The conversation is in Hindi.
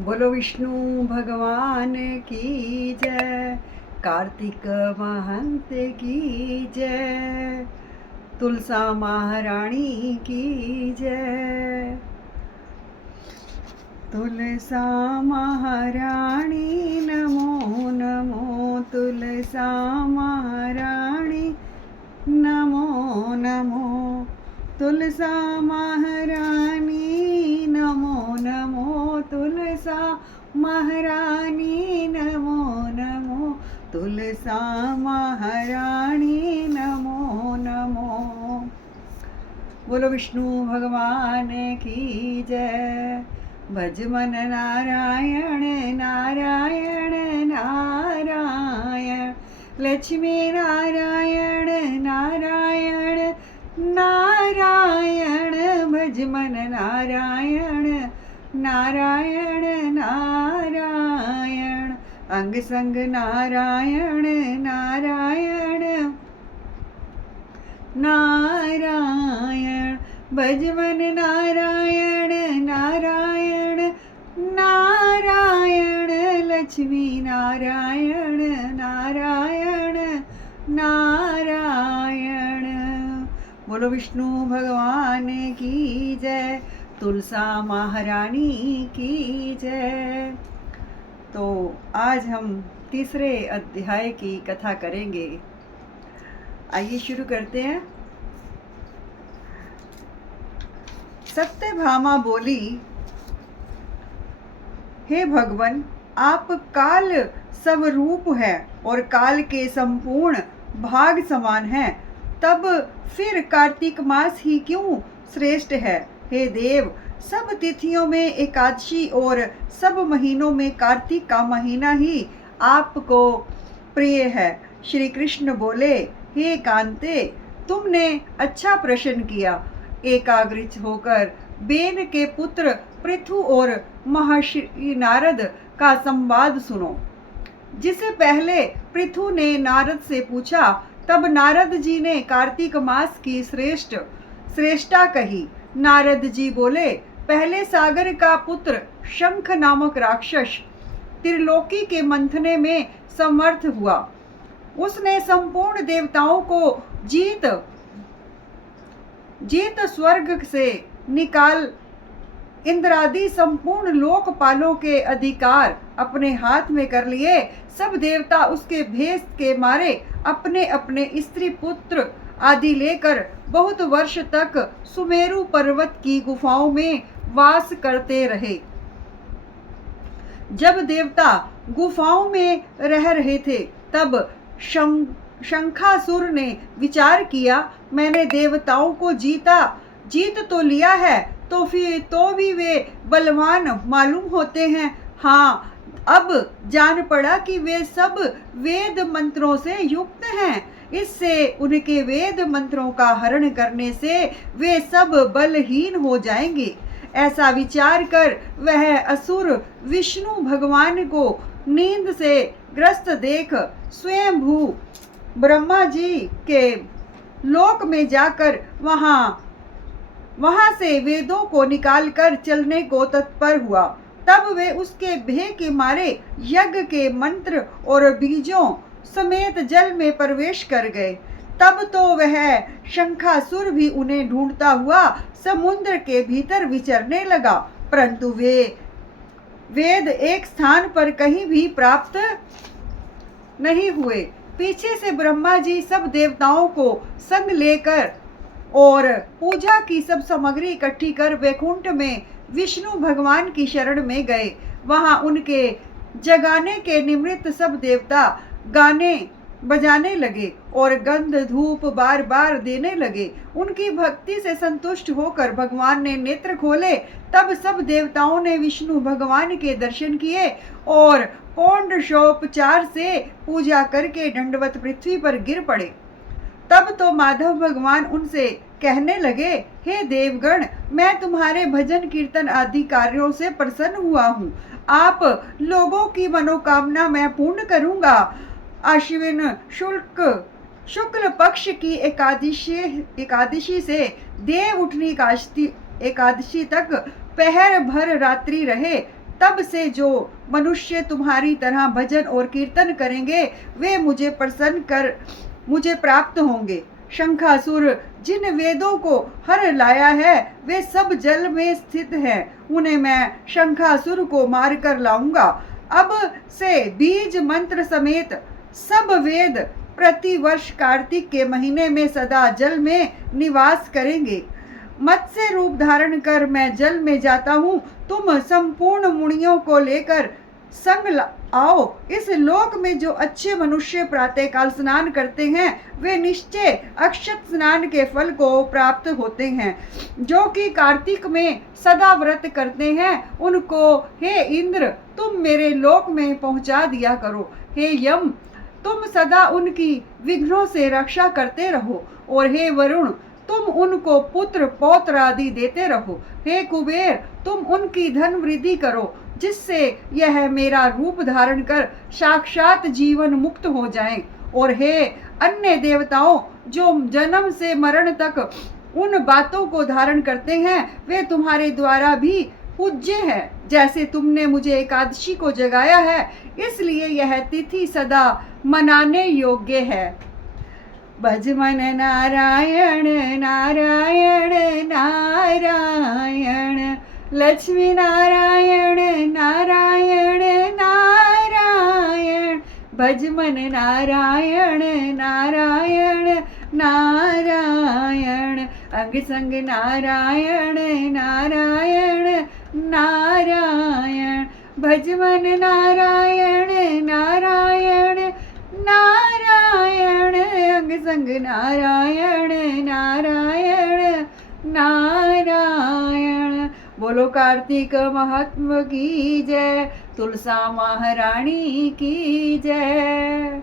बोलो विष्णु भगवान की जय, कार्तिक महंत की जय, तुलसा महारानी की जय। तुलसा महारानी नमो नमो, तुलसा महारानी नमो नमो, तुलसा महारानी नमो नमो, तुलसा महारानी नमो नमो, तुलसा महारानी नमो नमो। बोलो विष्णु भगवान की जय। भज मन नारायण नारायण नारायण, लक्ष्मी नारायण नारायण नारायण, भज मन नारायण नारायण नारायण, अंग संग नारायण नारायण नारायण, भज मन नारायण नारायण नारायण, लक्ष्मी नारायण नारायण नारायण। बोलो विष्णु भगवान की जय, तुलसा महारानी की जय। तो आज हम तीसरे अध्याय की कथा करेंगे। आइए शुरू करते हैं। सत्यभामा बोली, हे भगवान, आप काल स्वरूप है और काल के संपूर्ण भाग समान हैं, तब फिर कार्तिक मास ही क्यों श्रेष्ठ है? हे देव, सब तिथियों में एकादशी और सब महीनों में कार्तिक का महीना ही आपको प्रिय है। श्री कृष्ण बोले, हे कांते, तुमने अच्छा प्रश्न किया। एकाग्रित होकर बेन के पुत्र पृथु और महर्षि नारद का संवाद सुनो। जिसे पहले पृथु ने नारद से पूछा, तब नारद जी ने कार्तिक मास की श्रेष्ठता कही। नारद जी बोले, पहले सागर का पुत्र शंख नामक राक्षस त्रिलोकी के मंथने में समर्थ हुआ। उसने संपूर्ण देवताओं को जीत स्वर्ग से निकाल इंद्रादि संपूर्ण लोकपालों के अधिकार अपने हाथ में कर लिए। सब देवता उसके भेष के मारे अपने अपने स्त्री पुत्र आदि लेकर बहुत वर्ष तक सुमेरु पर्वत की गुफाओं में वास करते रहे। जब देवता गुफाओं में रह रहे थे, तब शंखासुर ने विचार किया, मैंने देवताओं को जीत तो लिया है, तो भी वे बलवान मालूम होते हैं। हाँ, अब जान पड़ा कि वे सब वेद मंत्रों से युक्त हैं। इससे उनके वेद मंत्रों का हरण करने से वे सब बलहीन हो जाएंगे। ऐसा विचार कर वह असुर विष्णु भगवान को नींद से ग्रस्त देख स्वयं भू ब्रह्मा जी के लोक में जाकर वहां से वेदों को निकालकर चलने को तत्पर हुआ। तब वे उसके भय के मारे यज्ञ के मंत्र और बीजों समेत जल में प्रवेश कर गए। तब तो वह शंखासुर भी उन्हें ढूंढता हुआ समुद्र के भीतर विचरने लगा, परंतु वे वेद एक स्थान पर कहीं भी प्राप्त नहीं हुए। पीछे से ब्रह्मा जी सब देवताओं को संग लेकर और पूजा की सब सामग्री इकट्ठी कर वैकुंठ में विष्णु भगवान की शरण में गए। वहां उनके जगाने के निमित्त सब देवता गाने बजाने लगे और गंध धूप बार बार देने लगे। उनकी भक्ति से संतुष्ट होकर भगवान ने नेत्र खोले। तब सब देवताओं ने विष्णु भगवान के दर्शन किए और पौंड्रोपचार से पूजा करके दंडवत पृथ्वी पर गिर पड़े। तब तो माधव भगवान उनसे कहने लगे, हे देवगण, मैं तुम्हारे भजन कीर्तन आदि कार्यों से प्रसन्न हुआ हूँ। आप लोगों की मनोकामना मैं पूर्ण करूँगा। आश्विन शुक्ल पक्ष की एकादशी से देव उठनी एकादशी तक पहर भर रात्रि रहे। तब से जो मनुष्य तुम्हारी तरह भजन और कीर्तन करेंगे वे मुझे प्रसन्न कर मुझे प्राप्त होंगे। शंखासुर जिन वेदों को हर लाया है वे सब जल में स्थित हैं, उन्हें मैं शंखासुर को मार कर लाऊंगा। अब से बीज मंत्र समेत सब वेद प्रति वर्ष कार्तिक के महीने में सदा जल में निवास करेंगे। मत्स्य रूप धारण कर मैं जल में जाता हूँ, तुम संपूर्ण मुनियों को लेकर संग आओ। इस लोक में जो अच्छे मनुष्य प्रातःकाल स्नान करते हैं वे निश्चय अक्षत स्नान के फल को प्राप्त होते हैं। जो कि कार्तिक में सदा व्रत करते हैं उनको हे इंद्र तुम मेरे लोक में पहुंचा दिया करो। हे यम तुम सदा उनकी विघ्नों से रक्षा करते रहो, और हे वरुण तुम उनको पुत्र पौत्र आदि देते रहो। हे कुबेर तुम उनकी धन वृद्धि करो, जिससे यह मेरा रूप धारण कर साक्षात जीवन मुक्त हो जाएं। और हे अन्य देवताओं जो जन्म से मरण तक उन बातों को धारण करते हैं वे तुम्हारे द्वारा भी पूज्य है। जैसे तुमने मुझे एकादशी को जगाया है इसलिए यह तिथि सदा मनाने योग्य है। भज मन नारायण नारायण नारायण, लक्ष्मी नारायण नारायण नारायण। भज मन नारायण नारायण नारायण, अंग संग नारायण नारायण नारायण। भज मन नारायण नारायण नारायण, अंग संग नारायण नारायण नारायण। बोलो कार्तिक महात्मा की जय, तुलसा महारानी की जय।